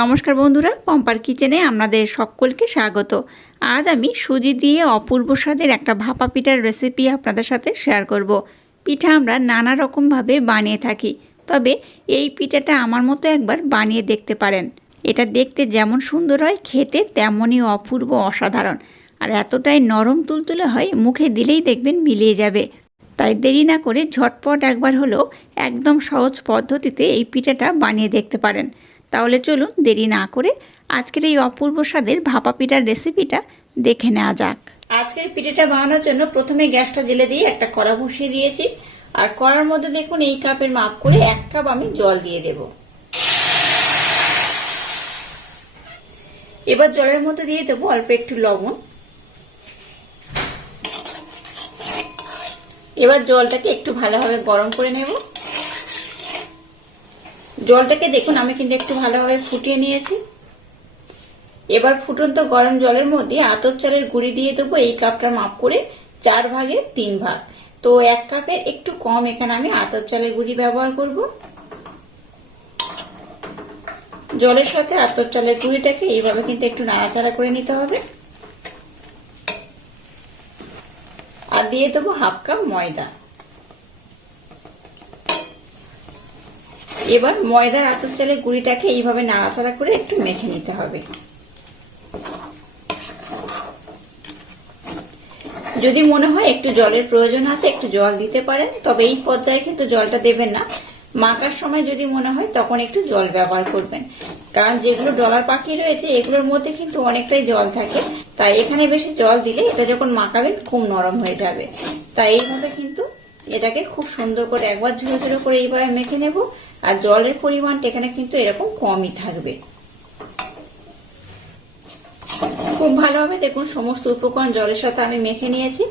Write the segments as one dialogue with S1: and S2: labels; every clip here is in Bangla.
S1: নমস্কার বন্ধুরা, পম্পার কিচেনে আপনাদের সকলকে স্বাগত। আজ আমি সুজি দিয়ে অপূর্ব স্বাদের একটা ভাপা পিঠার রেসিপি আপনাদের সাথে শেয়ার করব। পিঠা আমরা নানা রকমভাবে বানিয়ে থাকি, তবে এই পিঠাটা আমার মতো একবার বানিয়ে দেখতে পারেন। এটা দেখতে যেমন সুন্দর হয়, খেতে তেমনই অপূর্ব অসাধারণ। আর এতটাই নরম তুলতুলে হয়, মুখে দিলেই দেখবেন মিলিয়ে যাবে। তাই দেরি না করে ঝটপট একবার হলো একদম সহজ পদ্ধতিতে এই পিঠাটা বানিয়ে দেখতে পারেন। তাহলে চলুন দেরি না করে আজকের এই অপূর্ব স্বাদের ভাপা পিঠার রেসিপিটা দেখে নেওয়া যাক। আজকের পিঠেটা বানানোর জন্য প্রথমে গ্যাসটা জেলে দিয়ে একটা কড়া বসিয়ে দিয়েছি। আর কড়ার মধ্যে দেখুন এই কাপের মাপ করে এক কাপ আমি জল দিয়ে দেব। এবার জলের মধ্যে দিয়ে দেবো অল্প একটু লবণ। এবার জলটাকে একটু ভালোভাবে গরম করে নেব। জলটাকে দেখুন, আমি কিন্তু একটু ভালোভাবে ফুটিয়ে নিয়েছি। এবার ফুটন্ত গরম জলের মধ্যে আতর চালের গুঁড়ি দিয়ে দেবো, এই কাপটা মাপ করে চার ভাগের তিন ভাগ। তো এক কাপের একটু কম এখানে আমি আতর চালের গুঁড়ি ব্যবহার করব। জলের সাথে আতর চালের গুঁড়িটাকে এইভাবে কিন্তু একটু নাড়াচাড়া করে নিতে হবে। আর দিয়ে দেবো হাফ কাপ ময়দা। এবার ময়দার আতর চালের গুঁড়িটাকে এইভাবে নাড়াচাড়া করে একটু মেখে নিতে হবে। যদি মনে হয় একটু জলের প্রয়োজন আছে, একটু জল দিতে পারেন, তবে এই পর্যায়ে কিন্তু জলটা দেবেন না। মাখার সময় যদি মনে হয়, তখন একটু জল ব্যবহার করবেন। কারণ যেগুলো ডলার পাখি রয়েছে, এগুলোর মধ্যে কিন্তু অনেকটাই জল থাকে। তাই এখানে বেশি জল দিলে এটা যখন মাখাবেন, খুব নরম হয়ে যাবে। তাই এইভাবে কিন্তু এটাকে খুব সুন্দর করে একবার ঝুড়ো ঝুড়ো করে এইভাবে মেখে নেব। আর জলের পরিমাণটা এখানে কিন্তু এরকম কমই থাকবে। খুব ভালোভাবে দেখুন সমস্ত উপকরণ জলের সাথে আমি মেখে নিয়েছি।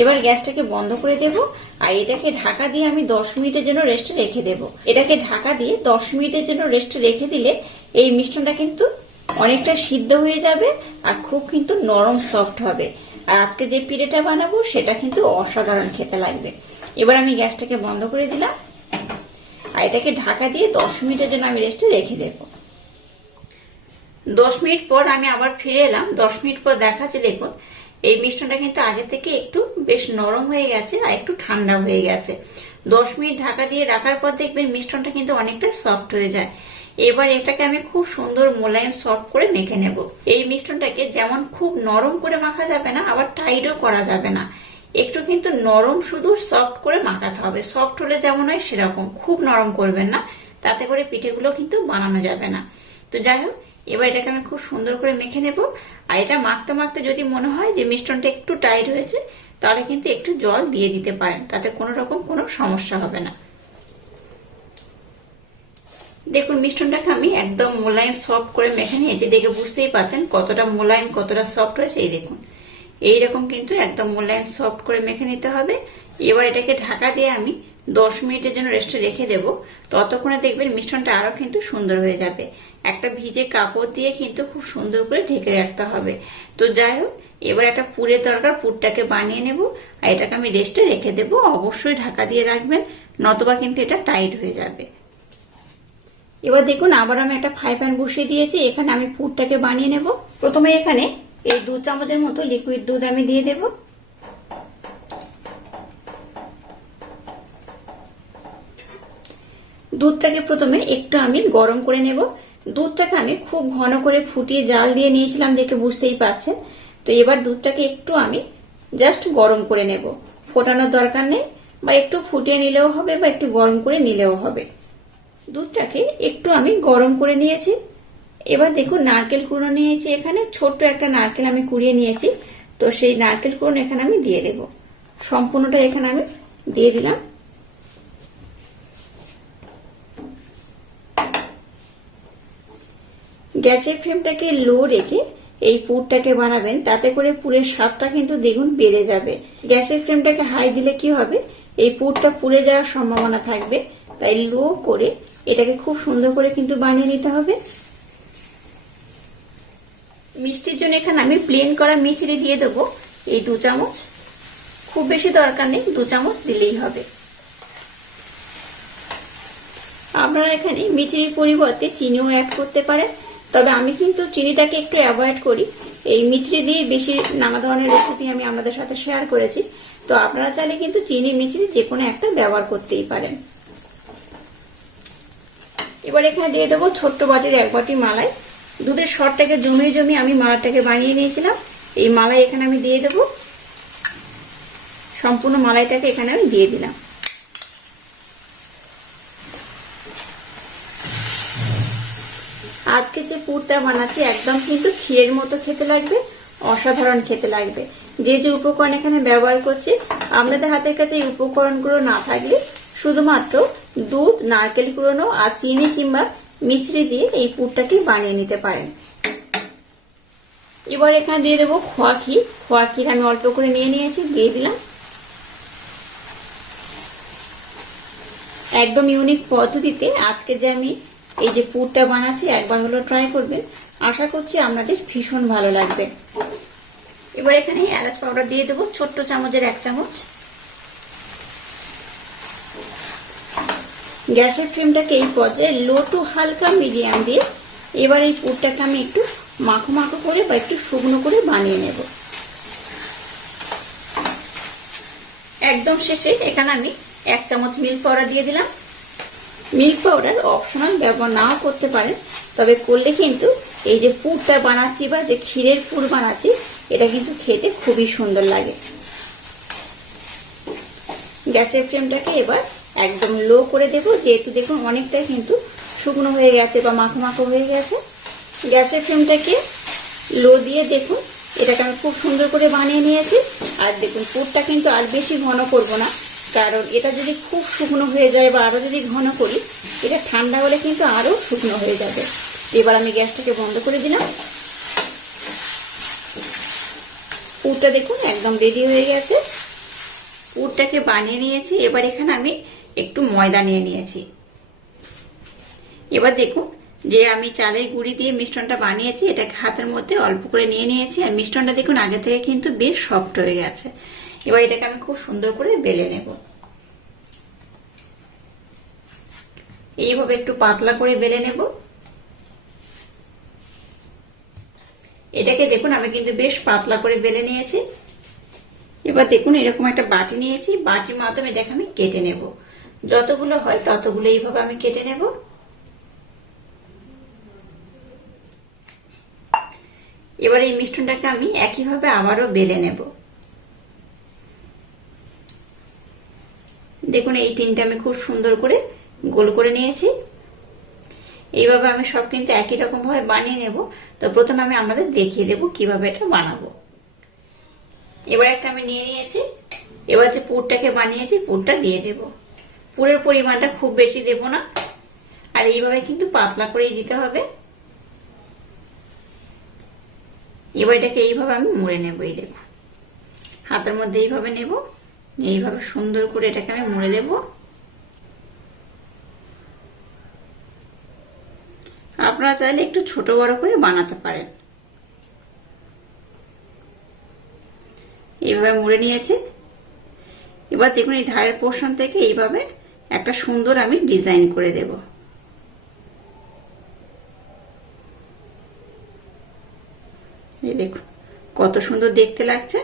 S1: এবার গ্যাসটাকে বন্ধ করে দেব। আর এটাকে ঢাকা দিয়ে আমি দশ মিনিটের জন্য রেস্টে রেখে দেব। এটাকে ঢাকা দিয়ে দশ মিনিটের জন্য রেস্টে রেখে দিলে এই মিশ্রণটা কিন্তু অনেকটা সিদ্ধ হয়ে যাবে আর খুব কিন্তু নরম সফট হবে। আর আজকে যে পিঠেটা বানাবো সেটা কিন্তু অসাধারণ খেতে লাগবে। এবার আমি গ্যাসটাকে বন্ধ করে দিলাম। আর এটাকে ঢাকা দিয়ে দশ মিনিটের জন্য আমি রেস্টে রেখে দেব। দশ মিনিট পর আমি আবার ফিরে এলাম। দশ মিনিট পর দেখাচ্ছে, দেখুন, এই মিশ্রণটা কিন্তু আগে থেকে একটু বেশ নরম হয়ে গেছে আর একটু ঠান্ডা হয়ে গেছে। দশ মিনিট ঢাকা দিয়ে রাখার পর দেখবেন মিশ্রণটা কিন্তু অনেকটা সফট হয়ে যায়। এবার এটাকে আমি খুব সুন্দর মোলায়েম সফট করে মেখে নেব। এই মিশ্রণটাকে যেমন খুব নরম করে মাখা যাবে না, আবার টাইটও করা যাবে না। একটু কিন্তু নরম শুধু সফট করে মাখাতে হবে। সফট হলে যেমন হয় সেরকম। খুব নরম করবেন না। তাতে করে পিঠেগুলো কিন্তু বানানো যাবে না। তো যাই হোক, এবার এটাকে আমি খুব সুন্দর করে মেখে নেব। আর এটা মাখতে মাখতে যদি মনে হয় যে মিশ্রণটা একটু টাইট হয়েছে, তাহলে কিন্তু একটু জল দিয়ে দিতে পারেন। তাতে কোনো রকম কোনো সমস্যা হবে না। দেখুন, মিশ্রণটাকে আমি একদম মোলায়েম সফট করে মেখে নিয়েছি। দেখে বুঝতেই পারছেন কতটা মোলায়েম, কতটা সফট হয়েছে। এই দেখুন। এইরকম কিন্তু একদম মোলায়েম সফট করে মেখে নিতে হবে। এবার এটাকে ঢাকা দিয়ে আমি দশ মিনিটের জন্য রেস্টে রেখে দেব। ততক্ষণে দেখবেন মিশ্রণটা আরও কিন্তু সুন্দর হয়ে যাবে। একটা ভিজে কাপড় দিয়ে কিন্তু খুব সুন্দর করে ঢেকে রাখতে হবে। তো যাই হোক, এবার একটা পুরের দরকার, পুরটাকে বানিয়ে নেব। আর এটাকে আমি রেস্টে রেখে দেব। অবশ্যই ঢাকা দিয়ে রাখবেন, নতবা কিন্তু এটা টাইট হয়ে যাবে। এবার দেখুন, আবার আমি একটা ফ্রাই প্যান বসিয়ে দিয়েছি। এখানে আমি পুরটাকে বানিয়ে নেব। প্রথমে এখানে এই দু চামচের মতো লিকুইড দুধ আমি দিয়ে দেব। দুধটাকে প্রথমে একটু আমি গরম করে নেব। দুধটাকে আমি খুব ঘন করে ফুটিয়ে জাল দিয়ে নিয়েছিলাম দেখে বুঝতেই পারছেন। তো এবার দুধটাকে একটু আমি জাস্ট গরম করে নেব। ফোটানোর দরকার নেই, বা একটু ফুটিয়ে নিলেও হবে, বা একটু গরম করে নিলেও হবে। দুধটাকে একটু আমি গরম করে নিয়েছি। এবার দেখুন নারকেল কুড়ো নিয়েছি এখানে, ছোট্ট একটা নারকেল আমি কুড়িয়ে নিয়েছি। তো সেই নারকেল কুড়ো এখানে আমি দিয়ে দেব। সম্পূর্ণটা এখানে আমি দিয়ে দিলাম। গ্যাসের ফ্লেমটাকে লো রেখে এই পুরটাকে বানাবেন, তাতে করে পুরের স্বাদটা কিন্তু দ্বিগুণ বেড়ে যাবে। গ্যাসের ফ্লেমটাকে হাই দিলে কি হবে? এই পুরটা পুড়ে যাওয়ার সম্ভাবনা থাকবে। তাই লো করে এটাকে খুব সুন্দর করে কিন্তু বানিয়ে নিতে হবে। মিষ্টির জন্য এখানে আমি প্লেন করা মিষ্টি দিয়ে দেবো। এই দু চামচ। খুব বেশি দরকার নেই, দু চামচ দিলেই হবে। আপনারা এখানে মিচিরির পরিবর্তে চিনিও অ্যাড করতে পারেন। তবে আমি কিন্তু চিনিটাকে একটু অ্যাভয়েড করি। এই মিচড়ি দিয়ে বেশি নানা ধরনের রেসিপি আমি আপনাদের সাথে শেয়ার করেছি। তো আপনারা চাইলে কিন্তু চিনি মিচড়ি যে কোনো একটা ব্যবহার করতেই পারেন। এবার এখানে দিয়ে দেবো ছোট্ট বাটির এক বাটি মালাই। দুধের শরটাকে জমিয়ে জমিয়ে আমি মালাটাকে বানিয়ে নিয়েছিলাম। এই মালাই এখানে আমি দিয়ে দেবো। সম্পূর্ণ মালাইটাকে এখানে আমি দিয়ে দিলাম। আজকে যে পুরটা বানাচ্ছি, একদম কিন্তু ক্ষীরের মতো খেতে লাগবে, অসাধারণ খেতে লাগবে। যে যে উপকরণ এখানে ব্যবহার করছি, আপনাদের হাতের কাছে এই উপকরণগুলো না থাকলে শুধুমাত্র দুধ, নারকেল কুড়োনো আর চিনি কিংবা মিছরি দিয়ে এই পুরটাকে বানিয়ে নিতে পারেন। এবার এখানে দিয়ে দেবো খোয়া ক্ষীর। খোয়া ক্ষীর আমি অল্প করে নিয়ে নিয়েছি, দিয়ে দিলাম। একদম ইউনিক পদ্ধতিতে আজকে যে আমি এই যে পুরটা বানাচ্ছি, একবার হলো ট্রাই করবেন। আশা করছি আপনাদের ভীষণ ভালো লাগবে। এবার এখানে এলাচ পাউডার দিয়ে দেবো, ছোট্ট চামচের এক চামচ। গ্যাসের ফ্লেমটাকে এই পর্যায়ে লো টু হালকা মিডিয়াম দিয়ে এবার এই পুরটাকে আমি একটু মাখো মাখো করে বা একটু শুকনো করে বানিয়ে নেব। একদম শেষে এখানে আমি এক চামচ মিল্ক পাউডার দিয়ে দিলাম। মিল্ক পাউডার অপশনাল ব্যবহার নাও করতে পারেন, তবে করলে কিন্তু এই যে পুরটা বানাচ্ছি বা যে ক্ষীরের পুর বানাচ্ছি, এটা কিন্তু খেতে খুবই সুন্দর লাগে। গ্যাসের ফ্লেমটাকে এবার একদম লো করে দেবো, যেহেতু দেখুন অনেকটাই কিন্তু শুকনো হয়ে গেছে বা মাখো মাখো হয়ে গেছে। গ্যাসের ফ্লেমটাকে লো দিয়ে দেখুন, এটাকে আমি খুব সুন্দর করে বানিয়ে নিয়েছি। আর দেখুন, পুরটা কিন্তু আর বেশি ঘন করব না, কারণ এটা যদি খুব শুকনো হয়ে যায় বা আরও যদি ঘন করি, এটা ঠান্ডা হলে কিন্তু আরও শুকনো হয়ে যাবে। এবার আমি গ্যাসটাকে বন্ধ করে দিলাম। পুরটা দেখুন একদম রেডি হয়ে গেছে। পুরটাকে বানিয়ে নিয়েছি। এবার এখানে আমি একটু ময়দা নিয়ে নিয়েছি। এবার দেখুন যে আমি চালের গুঁড়ি দিয়ে মিষ্টনটা বানিয়েছি, এটাকে হাতের মধ্যে অল্প করে নিয়ে নিয়েছি, আর মিষ্টনটা দেখুন আগে থেকে কিন্তু বেশ সফট হয়ে গেছে। এবার এটাকে আমি খুব সুন্দর করে বেলে নেব। এইভাবে একটু পাতলা করে বেলে নেব। এটাকে দেখুন আমি কিন্তু বেশ পাতলা করে বেলে নিয়েছি। এবার দেখুন এরকম একটা বাটি নিয়েছি, বাটির মাধ্যমে এটাকে আমি কেটে নেব। যতগুলো হয় ততগুলো এইভাবে আমি কেটে নেব। এবার এই মিষ্টনটাকে আমি একইভাবে আবারও বেলে নেব। দেখুন, এই তিনটে আমি খুব সুন্দর করে গোল করে নিয়েছি। এইভাবে আমি সব কিন্তু একই রকম ভাবে বানিয়ে নেব। তো প্রথমে আমি আপনাদের দেখিয়ে দেব কীভাবে এটা বানাবো। এবার একটা আমি নিয়ে নিয়েছি। এবার যে পুরটাকে বানিয়েছি, পুরটা দিয়ে দেব। পুরের পরিমাণটা খুব বেশি দেব না। আর এইভাবে কিন্তু পাতলা করেই দিতে হবে। এবার এটাকে এইভাবে আমি মুড়ে নেব, এই দেখো। হাতের মধ্যে এইভাবে নেব, এইভাবে সুন্দর করে এটাকে আমি মুড়ে দেব। আপনারা চাইলে একটু ছোট বড় করে বানাতে পারেন। এইভাবে মুড়ে নিয়েছে। এবার দেখুন, এই ধারের পোর্শন থেকে এইভাবে একটা সুন্দর আমি ডিজাইন করে দেব। এই দেখুন, কত সুন্দর দেখতে লাগছে।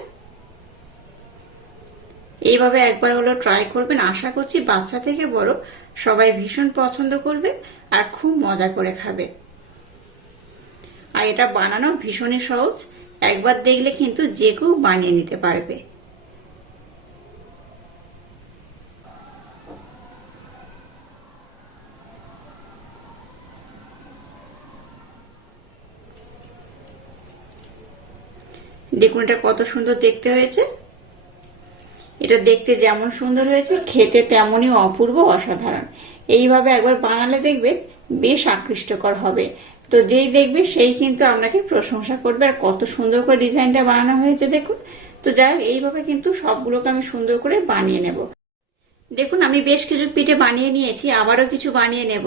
S1: এইভাবে একবার হলো ট্রাই করবেন। আশা করছি বাচ্চা থেকে বড় সবাই ভীষণ পছন্দ করবে আর খুব মজা করে খাবে। আর এটা বানানো ভীষণই সহজ। একবার দেখলে কিন্তু যে কেউ বানিয়ে নিতে পারবে। দেখুন এটা কত সুন্দর দেখতে হয়েছে। এটা দেখতে যেমন সুন্দর হয়েছে, খেতে তেমনই অপূর্ব অসাধারণ। এইভাবে একবার বানালে দেখবেন বেশ আকৃষ্টকর হবে। তো যেই দেখবে সেই কিন্তু আপনাকে প্রশংসা করবে। আর কত সুন্দর করে ডিজাইনটা বানানো হয়েছে দেখুন। তো যাই হোক, এইভাবে কিন্তু সবগুলোকে আমি সুন্দর করে বানিয়ে নেব। দেখুন, আমি বেশ কিছু পিঠে বানিয়ে নিয়েছি, আবারও কিছু বানিয়ে নেব।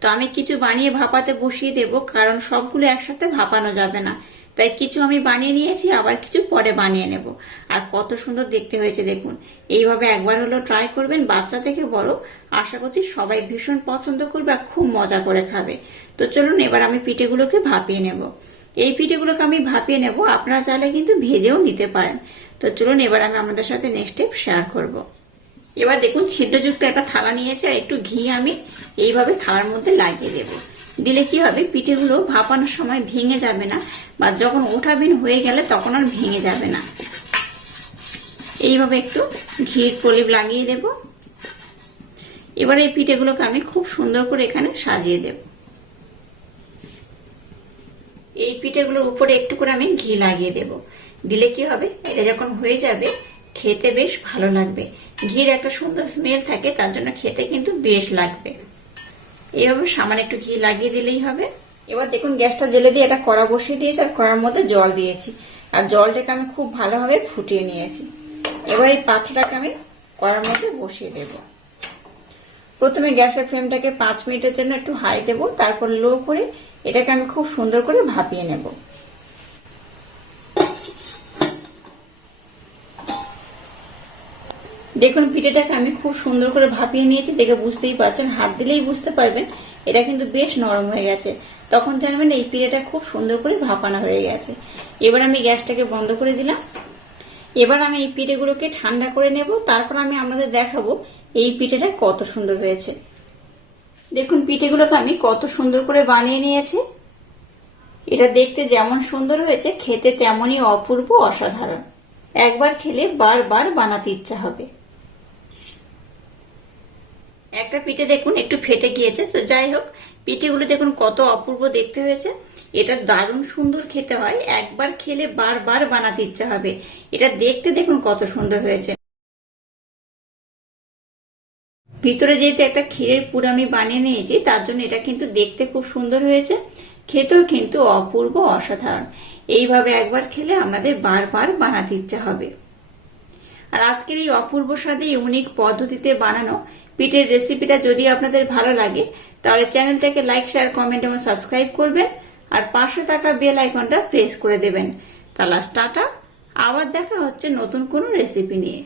S1: তো আমি কিছু বানিয়ে ভাপাতে বসিয়ে দেব, কারণ সবগুলো একসাথে ভাপানো যাবে না। তাই কিছু আমি বানিয়ে নিয়েছি, আবার কিছু পরে বানিয়ে নেব। আর কত সুন্দর দেখতে হয়েছে দেখুন। এইভাবে একবার হলো ট্রাই করবেন, বাচ্চা থেকে বড়। আশা করছি সবাই ভীষণ পছন্দ করবে আর খুব মজা করে খাবে। তো চলুন, এবার আমি পিঠেগুলোকে ভাপিয়ে নেব। এই পিঠেগুলোকে আমি ভাপিয়ে নেব, আপনারা চাইলে কিন্তু ভেজেও নিতে পারেন। তো চলুন, এবার আমি আপনাদের সাথে নেক্সট স্টেপ শেয়ার করব। এবার দেখুন, ছিদ্রযুক্ত একটা থালা নিয়েছে, আর একটু ঘি আমি এইভাবে থালার মধ্যে লাগিয়ে দেব। দিলে কি হবে? পিঠেগুলো ভাপানোর সময় ভেঙে যাবে না বা যখন ওঠাবিন হয়ে গেলে তখন আর ভেঙে যাবে না। এইভাবে একটু ঘির প্রলেপ লাগিয়ে দেব। এবার এই পিঠেগুলোকে আমি খুব সুন্দর করে এখানে সাজিয়ে দেব। এই পিঠেগুলোর উপরে একটু করে আমি ঘি লাগিয়ে দেব। দিলে কি হবে? এটা যখন হয়ে যাবে, খেতে বেশ ভালো লাগবে। ঘির একটা সুন্দর স্মেল থাকে, তার জন্য খেতে কিন্তু বেশ লাগবে। এইভাবে সামান্য একটু ঘি লাগিয়ে দিলেই হবে। এবার দেখুন গ্যাসটা জেলে দিয়ে এটা কড়া বসিয়ে দিয়েছি আর কড়ার মধ্যে জল দিয়েছি। আর জলটাকে আমি খুব ভালোভাবে ফুটিয়ে নিয়েছি। এবার এই পাত্রটাকে আমি কড়ার মধ্যে বসিয়ে দেব। প্রথমে গ্যাসের ফ্লেমটাকে পাঁচ মিনিটের জন্য একটু হাই দেব, তারপর লো করে এটাকে আমি খুব সুন্দর করে ভাপিয়ে নেব। দেখুন, পিঠেটাকে আমি খুব সুন্দর করে ভাপিয়ে নিয়েছি। দেখে বুঝতেই পারছেন, হাত দিলেই বুঝতে পারবেন, এটা কিন্তু বেশ নরম হয়ে গেছে। তখন জানবেন এই পিঠেটা খুব সুন্দর করে ভাপানো হয়ে গেছে। এবার আমি গ্যাসটাকে বন্ধ করে দিলাম। এবার আমি এই পিঠেগুলোকে ঠান্ডা করে নেব। তারপর আমি আপনাদের দেখাবো এই পিঠেটা কত সুন্দর হয়েছে। দেখুন, পিঠেগুলোকে আমি কত সুন্দর করে বানিয়ে নিয়েছি। এটা দেখতে যেমন সুন্দর হয়েছে, খেতে তেমনই অপূর্ব, অসাধারণ। একবার খেলে বারবার বানাতে ইচ্ছা হবে। একটা পিঠে দেখুন, একটু ফেটে গিয়েছে। তো যাই হোক, পিঠেগুলো দেখুন কত অপূর্ব দেখতে হয়েছে। এটা দারুণ সুন্দর খেতে হয়। একবার খেলে বারবার বানাতে ইচ্ছা হবে। এটা দেখতে দেখুন কত সুন্দর হয়েছে। ভিতরে যেহেতু একটা ক্ষীরের পুর আমি বানিয়ে নিয়েছি, তার জন্য এটা কিন্তু দেখতে খুব সুন্দর হয়েছে। খেতেও কিন্তু অপূর্ব অসাধারণ। এইভাবে একবার খেলে আমাদের বারবার বানাতে ইচ্ছা হবে। আর আজকের এই অপূর্ব স্বাদে ইউনিক পদ্ধতিতে বানানো পিঠের রেসিপিটা যদি আপনাদের ভালো লাগে, তাহলে চ্যানেলটাকে লাইক শেয়ার কমেন্ট এবং সাবস্ক্রাইব করবেন আর পাঁচশো টাকা বেল আইকনটা প্রেস করে দেবেন। তাহলে টাটা, আবার দেখা হচ্ছে নতুন কোনো রেসিপি নিয়ে।